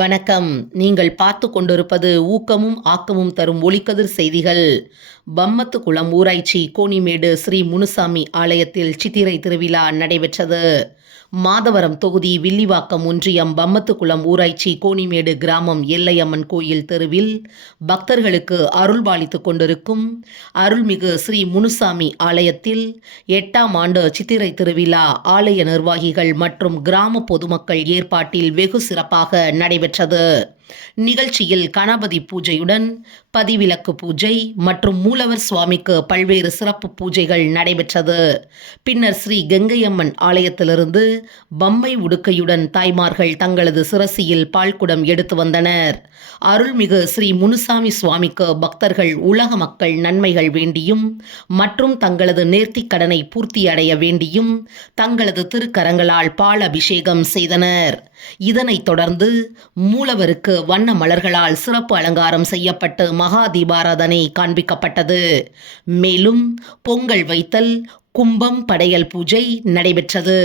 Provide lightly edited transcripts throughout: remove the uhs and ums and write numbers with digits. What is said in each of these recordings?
வணக்கம். நீங்கள் பார்த்து கொண்டிருப்பது ஊக்கமும் ஆக்கமும் தரும் ஒளிக்கதிர் செய்திகள். பம்மத்துக்குளம் ஊராட்சி கோணிமேடு ஸ்ரீ முனுசாமி ஆலயத்தில் சித்திரை திருவிழா நடைபெற்றது. மாதவரம் தொகுதி வில்லிவாக்கம் ஒன்றியம் பம்மத்துக்குளம் ஊராட்சி கோணிமேடு கிராமம் எல்லையம்மன் கோயில் தெருவில் பக்தர்களுக்கு அருள்பாலித்துக் கொண்டிருக்கும் அருள்மிகு ஸ்ரீ முனுசாமி ஆலயத்தில் 8ஆம் ஆண்டு சித்திரை திருவிழா ஆலய நிர்வாகிகள் மற்றும் கிராம பொதுமக்கள் ஏற்பாட்டில் வெகு சிறப்பாக நடைபெற்றது. நிகழ்ச்சியில் கணபதி பூஜையுடன் பதிவிலக்கு பூஜை மற்றும் மூலவர் சுவாமிக்கு பல்வேறு சிறப்பு பூஜைகள் நடைபெற்றது. பின்னர் ஸ்ரீ கங்கையம்மன் ஆலயத்திலிருந்து பம்மை உடுக்கையுடன் தாய்மார்கள் தங்களது சிரசியில் பால்குடம் எடுத்து வந்தனர். அருள்மிகு ஸ்ரீ முனுசாமி சுவாமிக்கு பக்தர்கள் உலக மக்கள் நன்மைகள் வேண்டியும் மற்றும் தங்களது நேர்த்திக் கடனை பூர்த்தியடைய வேண்டியும் தங்களது திருக்கரங்களால் பால் அபிஷேகம் செய்தனர். இதனைத் தொடர்ந்து மூலவருக்கு வண்ண மலர்களால் சிறப்பு அலங்காரம் செய்யப்பட்டு மகா தீபாராதனை காண்பிக்கப்பட்டது. மேலும் பொங்கல் வைத்தல், கும்பம் படையல் பூஜை நடைபெற்றது.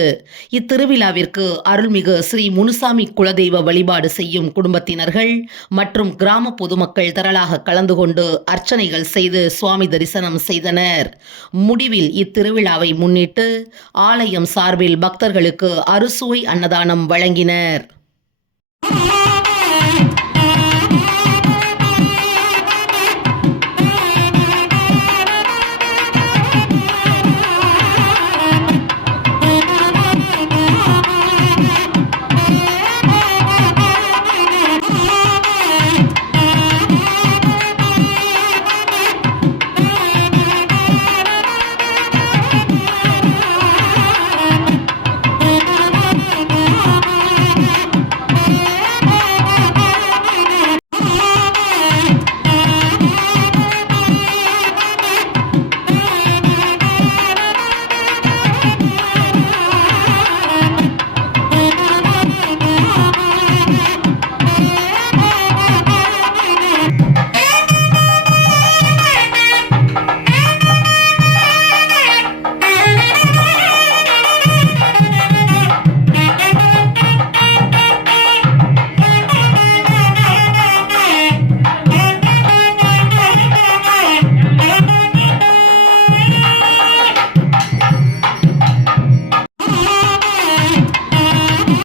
இத்திருவிழாவிற்கு அருள்மிகு ஸ்ரீ முனுசாமி குலதெய்வ வழிபாடு செய்யும் குடும்பத்தினர்கள் மற்றும் கிராம பொதுமக்கள் திரளாக கலந்து கொண்டு அர்ச்சனைகள் செய்து சுவாமி தரிசனம் செய்தனர். முடிவில் இத்திருவிழாவை முன்னிட்டு ஆலயம் சார்பில் பக்தர்களுக்கு அறுசுவை அன்னதானம் வழங்கினர்.